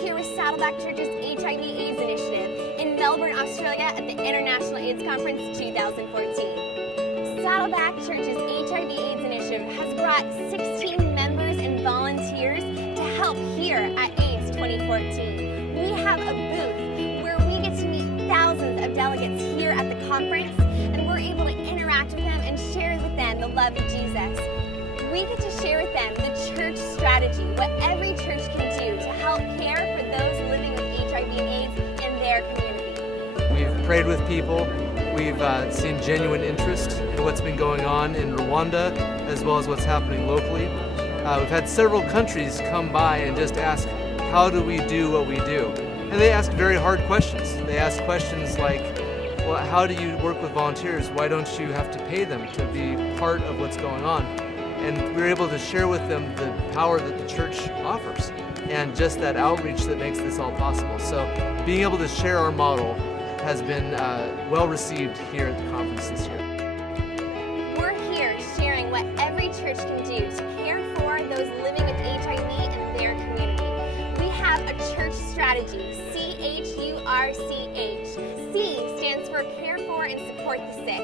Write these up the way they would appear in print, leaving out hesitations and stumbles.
here with Saddleback Church's HIV/AIDS initiative in Melbourne, Australia at the International AIDS Conference 2014. Saddleback Church's HIV/AIDS initiative has brought 16 members and volunteers to help here at AIDS 2014. We have a booth where we get to meet thousands of delegates here at the conference, and we're able to interact with them and share with them the love of Jesus. We get to share with them the church strategy, what every church can do to help care for those living with HIV/AIDS in their community. We've prayed with people. We've seen genuine interest in what's been going on in Rwanda, as well as what's happening locally. We've had several countries come by and just ask, how do we do what we do? And they ask very hard questions. They ask questions like, well, how do you work with volunteers? Why don't you have to pay them to be part of what's going on? And we're able to share with them the power that the church offers and just that outreach that makes this all possible. So being able to share our model has been well received here at the conference this year. We're here sharing what every church can do to care for those living with HIV in their community. We have a church strategy, CHURCH. C stands for Care for and Support the Sick.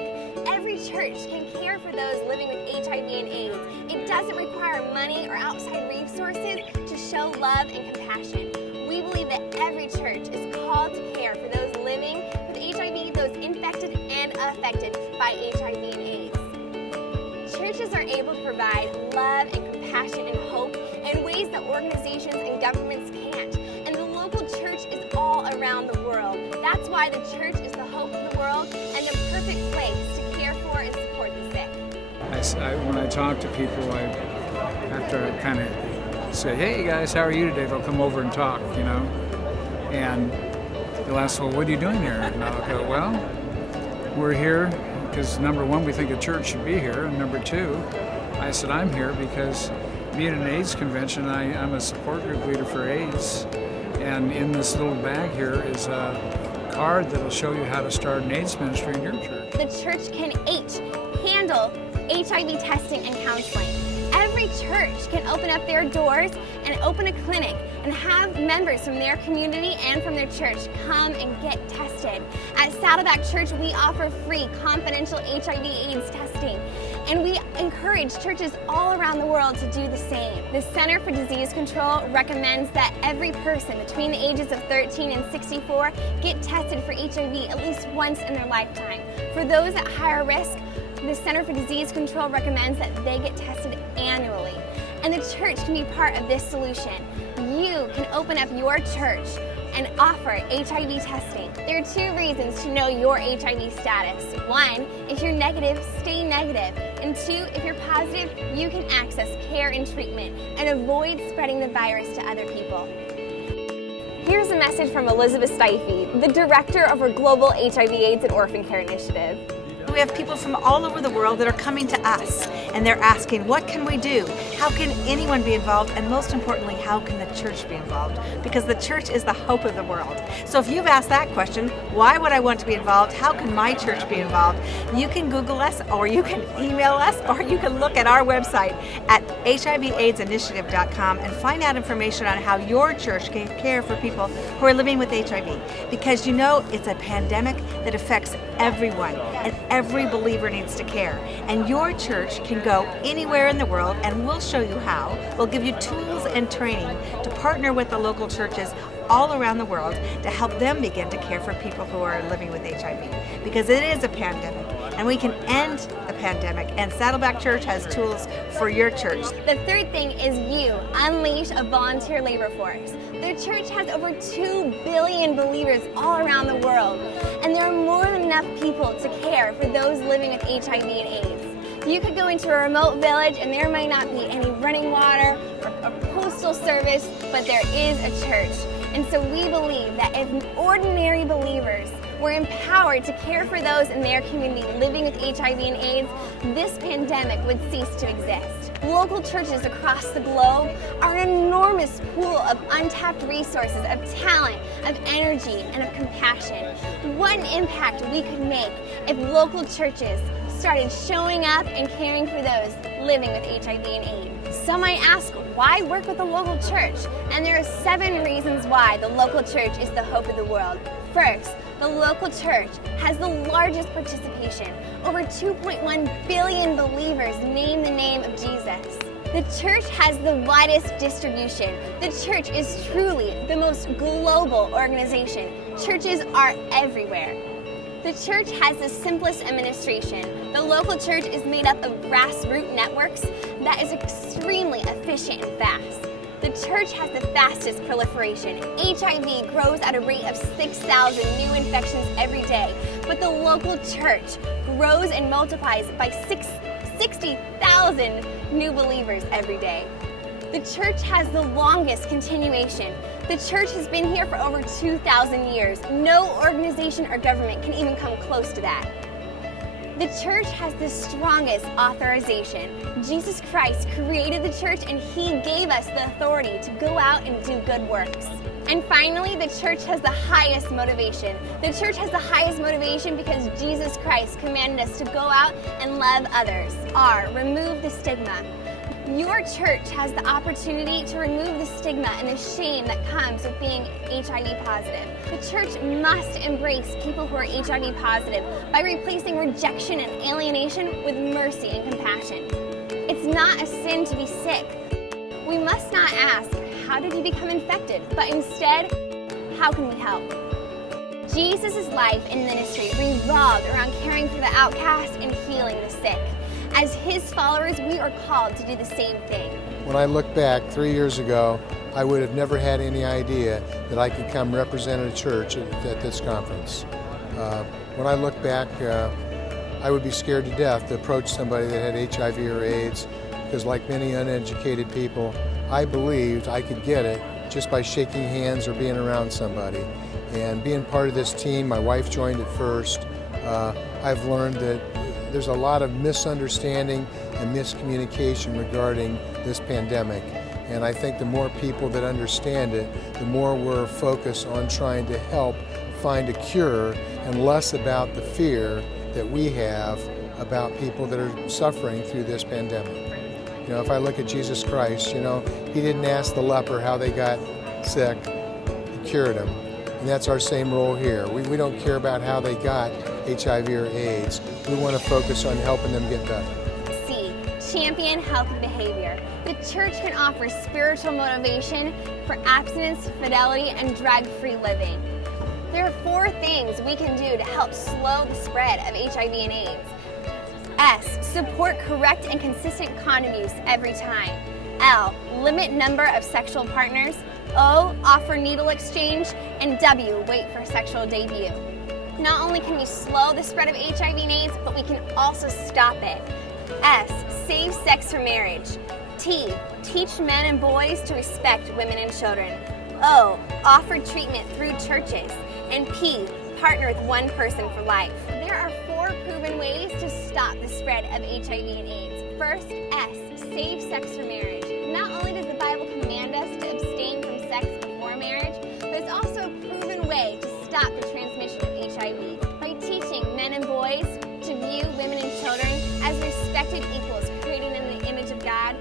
Every church can care for those living with HIV and AIDS. It doesn't require money or outside resources to show love and compassion. We believe that every church is called to care for those living with HIV, those infected and affected by HIV and AIDS. Churches are able to provide love and compassion and hope in ways that organizations and governments can't. And the local church is all around the world. That's why the church is the hope of the world and a perfect place to care for and support the sick. When I talk to people, after I kind of say, hey guys, how are you today? They'll come over and talk, you know. And they'll ask, well, what are you doing here? And I'll go, well, we're here because number one, we think a church should be here. And number two, I said, I'm here because being at an AIDS convention, I'm a support group leader for AIDS. And in this little bag here is a card that'll show you how to start an AIDS ministry in your church. The church can handle HIV testing and counseling. Every church can open up their doors and open a clinic and have members from their community and from their church come and get tested. At Saddleback Church, we offer free confidential HIV/AIDS testing, and we encourage churches all around the world to do the same. The Center for Disease Control recommends that every person between the ages of 13 and 64 get tested for HIV at least once in their lifetime. For those at higher risk, the Center for Disease Control recommends that they get tested annually. And the church can be part of this solution. You can open up your church and offer HIV testing. There are two reasons to know your HIV status. One, if you're negative, stay negative. And two, if you're positive, you can access care and treatment and avoid spreading the virus to other people. Here's a message from Elizabeth Steife, the director of our Global HIV/AIDS and Orphan Care Initiative. We have people from all over the world that are coming to us and they're asking, what can we do? How can anyone be involved? And most importantly, how can the church be involved? Because the church is the hope of the world. So if you've asked that question, why would I want to be involved? How can my church be involved? You can Google us, or you can email us, or you can look at our website at HIV&AIDSinitiative.com and find out information on how your church can care for people who are living with HIV. Because you know, it's a pandemic that affects everyone, and every believer needs to care. And your church can go anywhere in the world, and we'll show you how. We'll give you tools and training to partner with the local churches all around the world to help them begin to care for people who are living with HIV. Because it is a pandemic, and we can end the pandemic, and Saddleback Church has tools for your church. The third thing is you unleash a volunteer labor force. The church has over 2 billion believers all around the world, and there are more than enough people to care for those living with HIV and AIDS. You could go into a remote village and there might not be any running water or postal service, but there is a church. And so we believe that if ordinary believers were empowered to care for those in their community living with HIV and AIDS, this pandemic would cease to exist. Local churches across the globe are an enormous pool of untapped resources, of talent, of energy, and of compassion. What an impact we could make if local churches started showing up and caring for those living with HIV and AIDS. Some might ask, why work with a local church? And there are 7 reasons why the local church is the hope of the world. First, the local church has the largest participation. Over 2.1 billion believers name the name of Jesus. The church has the widest distribution. The church is truly the most global organization. Churches are everywhere. The church has the simplest administration. The local church is made up of grassroots networks that is extremely efficient and fast. The church has the fastest proliferation. HIV grows at a rate of 6,000 new infections every day, but the local church grows and multiplies by 60,000 new believers every day. The church has the longest continuation. The church has been here for over 2,000 years. No organization or government can even come close to that. The church has the strongest authorization. Jesus Christ created the church and He gave us the authority to go out and do good works. And finally, the church has the highest motivation. The church has the highest motivation because Jesus Christ commanded us to go out and love others. R, remove the stigma. Your church has the opportunity to remove the stigma and the shame that comes with being HIV positive. The church must embrace people who are HIV positive by replacing rejection and alienation with mercy and compassion. It's not a sin to be sick. We must not ask, how did you become infected? But instead, how can we help? Jesus' life and ministry revolved around caring for the outcast and healing the sick. As His followers, we are called to do the same thing. When I look back 3 years ago, I would have never had any idea that I could come represent a church at this conference. When I look back, I would be scared to death to approach somebody that had HIV or AIDS, because like many uneducated people, I believed I could get it just by shaking hands or being around somebody. And being part of this team, my wife joined it first, I've learned that there's a lot of misunderstanding and miscommunication regarding this pandemic. And I think the more people that understand it, the more we're focused on trying to help find a cure and less about the fear that we have about people that are suffering through this pandemic. You know, if I look at Jesus Christ, you know, He didn't ask the leper how they got sick, He cured them. And that's our same role here. We don't care about how they got HIV or AIDS. We want to focus on helping them get better. C, champion healthy behavior. The church can offer spiritual motivation for abstinence, fidelity, and drug-free living. There are 4 things we can do to help slow the spread of HIV and AIDS. S, support correct and consistent condom use every time. L, limit number of sexual partners. O, offer needle exchange. And W, wait for sexual debut. Not only can we slow the spread of HIV and AIDS, but we can also stop it. S, save sex for marriage. T, teach men and boys to respect women and children. O, offer treatment through churches. And P, partner with one person for life. There are 4 proven ways to stop the spread of HIV and AIDS. First, S, save sex for marriage. Not only does the Bible command us to abstain from sex before marriage, but it's also a proven way to stop the transmission of HIV. By teaching men and boys to view women and children as respected equals created in the image of God,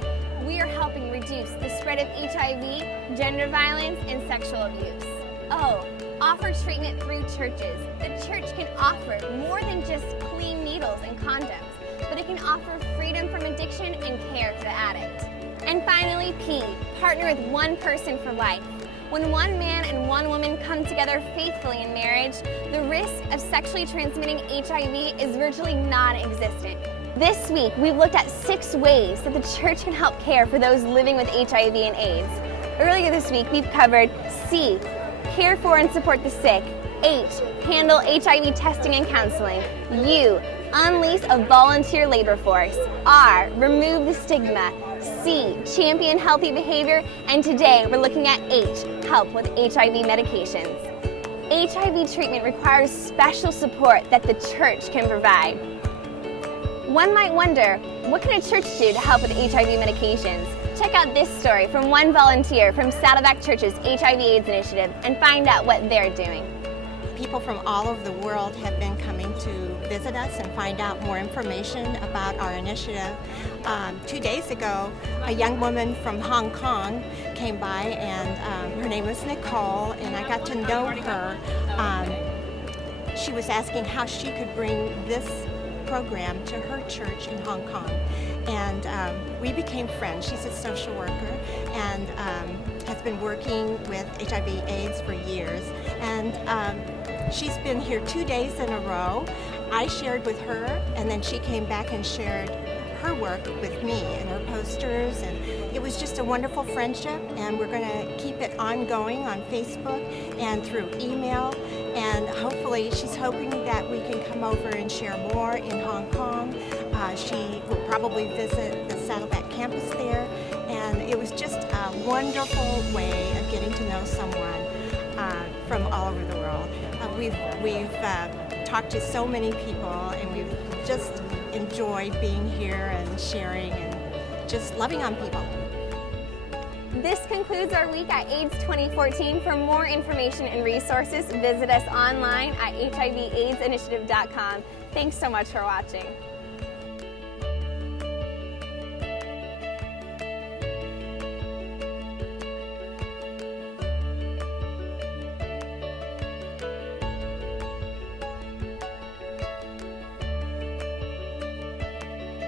we are helping reduce the spread of HIV, gender violence, and sexual abuse. O, offer treatment through churches. The church can offer more than just clean needles and condoms, but it can offer freedom from addiction and care for the addict. And finally, P, partner with one person for life. When one man and one woman come together faithfully in marriage, the risk of sexually transmitting HIV is virtually non-existent. This week, we've looked at 6 ways that the church can help care for those living with HIV and AIDS. Earlier this week, we've covered C, care for and support the sick. H, handle HIV testing and counseling. U, unleash a volunteer labor force. R, remove the stigma. C, champion healthy behavior. And today we're looking at H, help with HIV medications. HIV treatment requires special support that the church can provide. One might wonder, what can a church do to help with HIV medications? Check out this story from one volunteer from Saddleback Church's HIV/AIDS initiative and find out what they're doing. people from all over the world have been coming to visit us and find out more information about our initiative. 2 days ago, a young woman from Hong Kong came by, and her name was Nicole, and I got to know her. She was asking how she could bring this program to her church in Hong Kong, and we became friends. She's a social worker and has been working with HIV/AIDS for years, and she's been here 2 days in a row. I shared with her, and then she came back and shared her work with me and her posters, and it was just a wonderful friendship, and we're going to keep it ongoing on Facebook and through email, and hopefully she's hoping that we can come over and share more in Hong Kong. She will probably visit the Saddleback campus there, and it was just a wonderful way of getting to know someone from all over the world. We've talked to so many people, and we've just enjoyed being here and sharing and just loving on people. This concludes our week at AIDS 2014. For more information and resources, visit us online at HIVAIDSinitiative.com. Thanks so much for watching.